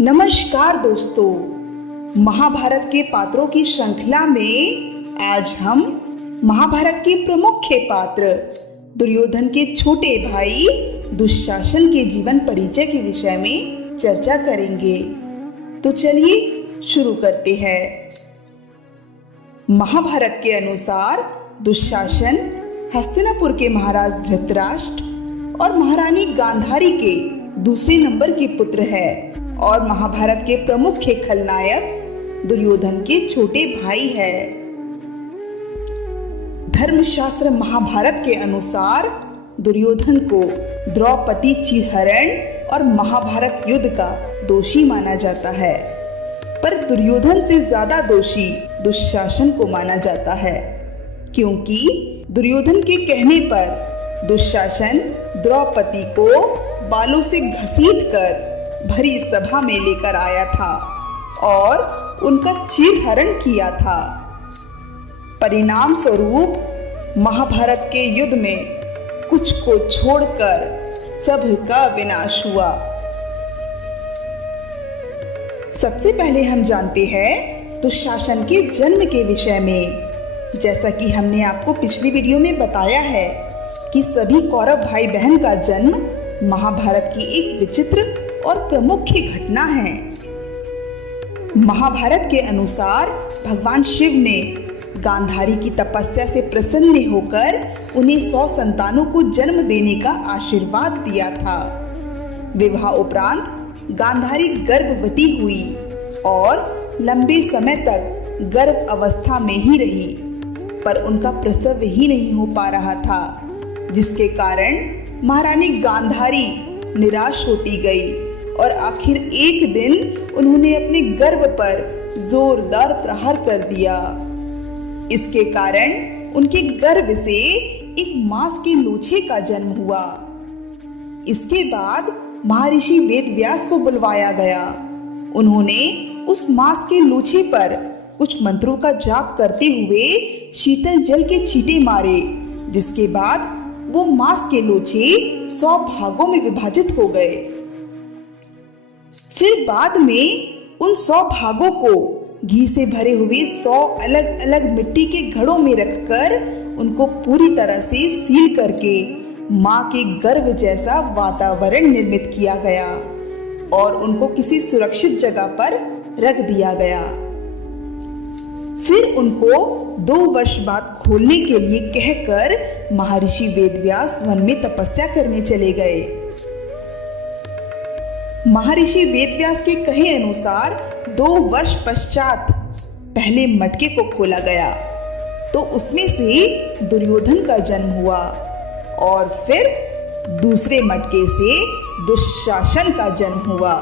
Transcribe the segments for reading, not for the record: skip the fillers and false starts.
नमस्कार दोस्तों, महाभारत के पात्रों की श्रृंखला में आज हम महाभारत के प्रमुख पात्र दुर्योधन के छोटे भाई दुशासन के जीवन परिचय के विषय में चर्चा करेंगे। तो चलिए शुरू करते हैं। महाभारत के अनुसार दुशासन हस्तिनापुर के महाराज धृतराष्ट्र और महारानी गांधारी के दूसरे नंबर के पुत्र है और महाभारत के प्रमुख खलनायक दुर्योधन के छोटे भाई है। धर्मशास्त्र महाभारत के अनुसार दुर्योधन को द्रौपदी चीरहरण और महाभारत युद्ध का दोषी माना जाता है, पर दुर्योधन से ज्यादा दोषी दुशासन को माना जाता है, क्योंकि दुर्योधन के कहने पर दुशासन द्रौपदी को बालों से घसीटकर भरी सभा में लेकर आया था और उनका चीरहरण किया था। परिणाम स्वरूप महाभारत के युद्ध में कुछ को छोड़कर सबका विनाश हुआ। सबसे पहले हम जानते हैं दुशासन के जन्म के विषय में। जैसा कि हमने आपको पिछली वीडियो में बताया है कि सभी कौरव भाई बहन का जन्म महाभारत की एक विचित्र और प्रमुख घटना है। महाभारत के अनुसार भगवान शिव ने गांधारी की तपस्या से प्रसन्न होकर उन्हें 100 संतानों को जन्म देने का आशीर्वाद दिया था। विवाह उपरांत गांधारी गर्भवती हुई और लंबे समय तक गर्भ अवस्था में ही रही, पर उनका प्रसव ही नहीं हो पा रहा था, जिसके कारण महारानी गांधारी निराश होती गई और आखिर एक दिन उन्होंने अपने गर्भ पर जोरदार प्रहार कर दिया। इसके कारण उनके गर्भ से एक मांस के लोचे का जन्म हुआ। इसके बाद महर्षि वेदव्यास को बुलवाया गया। उन्होंने उस मांस के लोचे पर कुछ मंत्रों का जाप करते हुए शीतल जल के छींटे मारे, जिसके बाद वो मांस के लोचे 100 भागों में विभाजित हो गए। फिर बाद में उन 100 भागों को घी से भरे हुए 100 अलग अलग मिट्टी के घड़ों में रखकर उनको पूरी तरह से सील करके मां के गर्भ जैसा वातावरण निर्मित किया गया और उनको किसी सुरक्षित जगह पर रख दिया गया। फिर उनको 2 वर्ष बाद खोलने के लिए कहकर महर्षि वेदव्यास वन में तपस्या करने चले गए। महर्षि वेदव्यास के कहे अनुसार 2 वर्ष पश्चात पहले मटके को खोला गया तो उसमें से दुर्योधन का जन्म हुआ और फिर दूसरे मटके से दुशासन का जन्म हुआ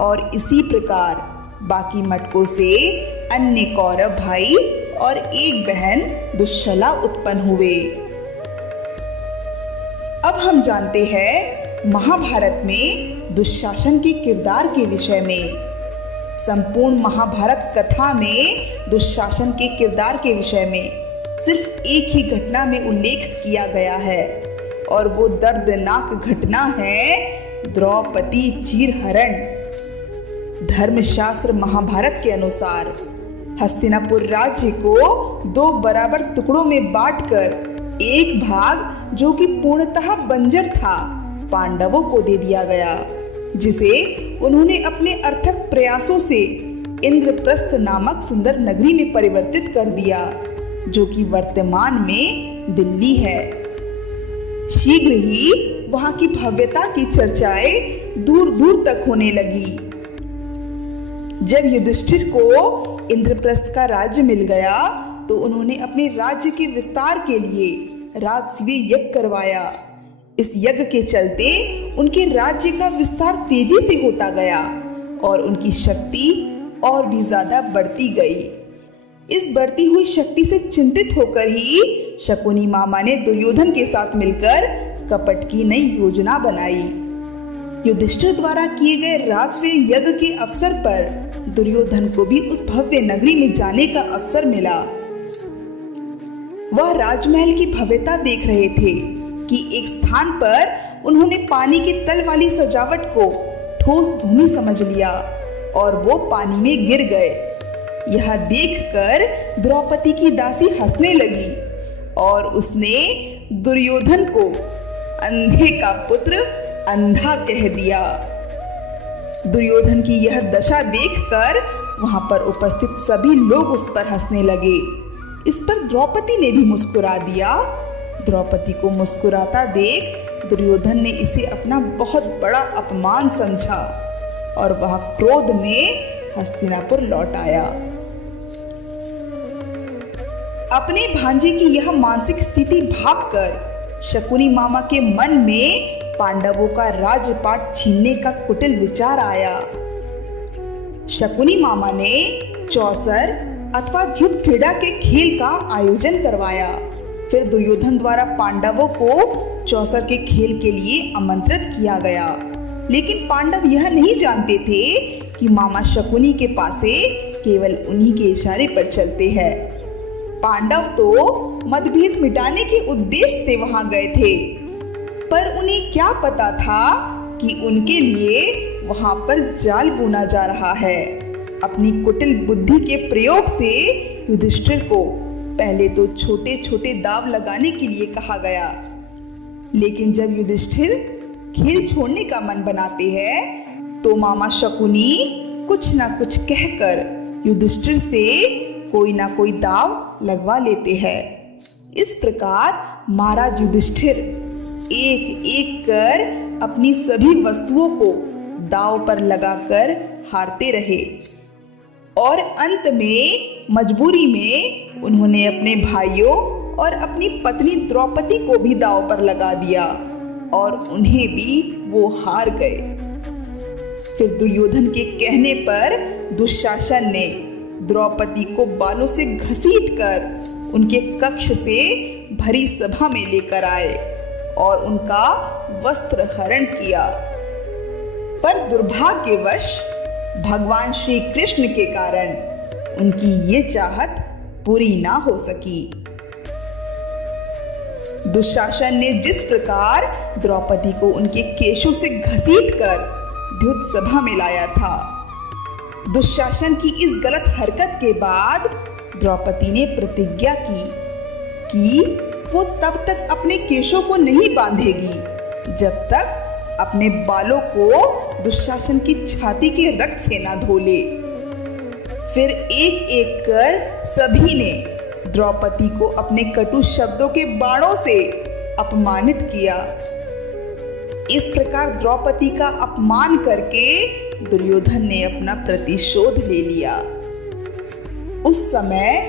और इसी प्रकार बाकी मटकों से अन्य कौरव भाई और एक बहन दुश्शला उत्पन्न हुए। अब हम जानते हैं महाभारत में दुशासन के किरदार के विषय में। संपूर्ण महाभारत कथा में दुशासन के किरदार के विषय में सिर्फ एक ही घटना में उल्लेख किया गया है और वो दर्दनाक घटना है द्रौपदी चीरहरण। धर्मशास्त्र महाभारत के अनुसार हस्तिनापुर राज्य को 2 बराबर टुकड़ों में बांटकर एक भाग जो कि पूर्णतः बंजर था पांडवों को दे दिया गया, जिसे उन्होंने अपने अर्थक प्रयासों से इंद्रप्रस्थ नामक सुंदर नगरी में परिवर्तित कर दिया, जो कि वर्तमान में दिल्ली है। शीघ्र ही वहां की भव्यता की चर्चाएं दूर दूर तक होने लगी। जब युधिष्ठिर को इंद्रप्रस्थ का राज्य मिल गया तो उन्होंने अपने राज्य के विस्तार के लिए राजसूय यज्ञ करवाया। इस यज्ञ के चलते उनके राज्य का विस्तार तेजी से होता गया और उनकी शक्ति और भी ज्यादा बढ़ती गई। इस बढ़ती हुई शक्ति से चिंतित होकर ही शकुनी मामा ने दुर्योधन के साथ मिलकर कपट की नई योजना बनाई। युधिष्ठिर द्वारा किए गए राजसूय यज्ञ के अवसर पर दुर्योधन को भी उस भव्य नगरी में जाने का अवसर मिला। वह राजमहल की भव्यता देख रहे थे कि एक स्थान पर उन्होंने पानी के तल वाली सजावट को ठोस भूमि समझ लिया और वो पानी में गिर गए। यह देखकर द्रौपदी की दासी हंसने लगी और उसने दुर्योधन को अंधे का पुत्र अंधा कह दिया। दुर्योधन की यह दशा देखकर वहां पर उपस्थित सभी लोग उस पर हंसने लगे। इस पर द्रौपदी ने भी मुस्कुरा दिया। द्रौपदी को मुस्कुराता देख दुर्योधन ने इसे अपना बहुत बड़ा अपमान समझा और वह क्रोध में हस्तिनापुर लौट आया। अपने भांजे की यह मानसिक स्थिति भांपकर शकुनी मामा के मन में पांडवों का राजपाट छीनने का कुटिल विचार आया। शकुनी मामा ने चौसर अथवा ध्रुव क्रीड़ा के खेल का आयोजन करवाया। फिर दुर्योधन द्वारा पांडवों को चौसर के खेल के लिए आमंत्रित किया गया, लेकिन पांडव यह नहीं जानते थे कि मामा शकुनी के पासे केवल उन्हीं के इशारे पर चलते हैं। पांडव तो मतभेद मिटाने के उद्देश्य से वहां गए थे, पर उन्हें क्या पता था कि उनके लिए वहां पर जाल बुना जा रहा है। अपनी कुटिल बुद्धि के प्रयोग से युधिष्ठिर को पहले तो छोटे छोटे दाव लगाने के लिए कहा गया, लेकिन जब युधिष्ठिर खेल छोड़ने का मन बनाते हैं तो मामा शकुनी कुछ ना कुछ कहकर युधिष्ठिर से कोई ना कोई दाव लगवा लेते हैं। इस प्रकार महाराज युधिष्ठिर एक एक कर अपनी सभी वस्तुओं को दांव पर लगाकर हारते रहे और अंत में मजबूरी में उन्होंने अपने भाइयों और अपनी पत्नी द्रौपदी को भी दांव पर लगा दिया और उन्हें भी वो हार गए। फिर दुर्योधन के कहने पर दुशासन ने द्रौपदी को बालों से घसीटकर उनके कक्ष से भरी सभा में लेकर आए और उनका वस्त्र हरण किया। पर दुर्भाग्यवश भगवान श्री कृष्ण के कारण उनकी ये चाहत पूरी ना हो सकी। दुशासन ने जिस प्रकार द्रौपदी को उनके केशों से घसीटकर द्युत सभा में लाया था, दुशासन की इस गलत हरकत के बाद द्रौपदी ने प्रतिज्ञा की कि वो तब तक अपने केशों को नहीं बांधेगी जब तक अपने बालों को दुशासन की छाती के रक्त से ना धो ले। फिर एक एक कर सभी ने द्रौपदी को अपने कटु शब्दों के बाणों से अपमानित किया। इस प्रकार द्रौपदी का अपमान करके दुर्योधन ने अपना प्रतिशोध ले लिया। उस समय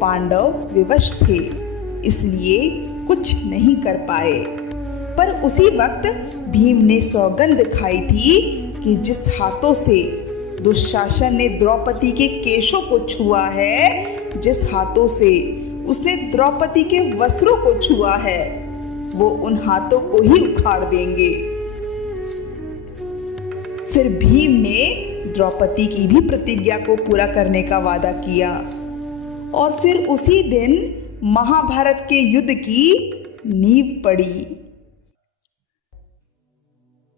पांडव विवश थे, इसलिए कुछ नहीं कर पाए। पर उसी वक्त भीम ने सौगंध खाई थी कि जिस हाथों से दुशासन ने द्रौपदी के केशों को छुआ है, जिस हाथों से उसने द्रौपदी के वस्त्रों को छुआ है, वो उन हाथों को ही उखाड़ देंगे। फिर भीम ने द्रौपदी की भी प्रतिज्ञा को पूरा करने का वादा किया और फिर उसी दिन महाभारत के युद्ध की नींव पड़ी।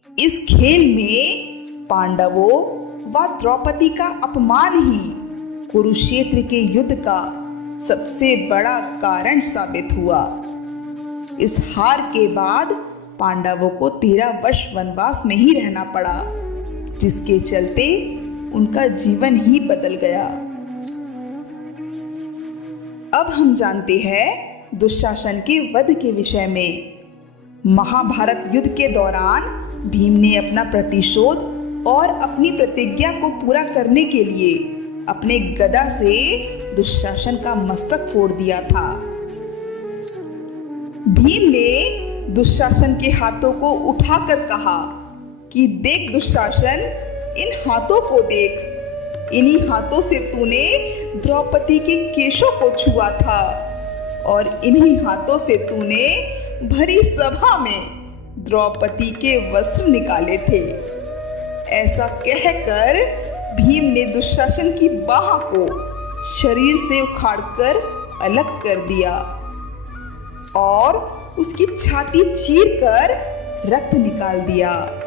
इस खेल में पांडवों व द्रौपदी का अपमान ही कुरुक्षेत्र के युद्ध का सबसे बड़ा कारण साबित हुआ। इस हार के बाद पांडवों को 13 वर्ष वनवास में ही रहना पड़ा, जिसके चलते उनका जीवन ही बदल गया। अब हम जानते हैं दुशासन के वध के विषय में। महाभारत युद्ध के दौरान भीम ने अपना प्रतिशोध और अपनी प्रतिज्ञा को पूरा करने के लिए अपने गदा से दुशासन का मस्तक फोड़ दिया था। भीम ने दुशासन के हाथों को उठाकर कहा कि देख दुशासन, इन हाथों को देख, इन्हीं हाथों से तूने द्रौपदी के केशों को छुआ था और इन्हीं हाथों से तूने भरी सभा में द्रौपदी के वस्त्र निकाले थे। ऐसा कहकर भीम ने दुशासन की बाह को शरीर से उखाड़कर अलग कर दिया और उसकी छाती चीरकर रक्त निकाल दिया।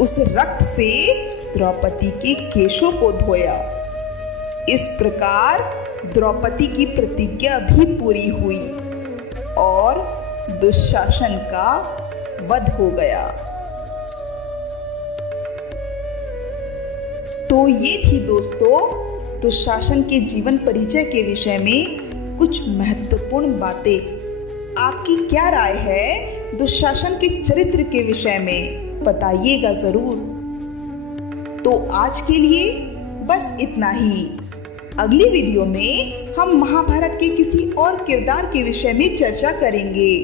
उस रक्त से द्रौपदी के केशों को धोया। इस प्रकार द्रौपदी की प्रतिज्ञा भी पूरी हुई और दुशासन का वध हो गया। तो ये थी दोस्तों दुशासन के जीवन परिचय के विषय में कुछ महत्वपूर्ण बातें। आपकी क्या राय है दुशासन के चरित्र के विषय में, बताइएगा जरूर। तो आज के लिए बस इतना ही। अगली वीडियो में हम महाभारत के किसी और किरदार के विषय में चर्चा करेंगे।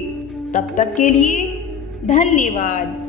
तब तक के लिए धन्यवाद।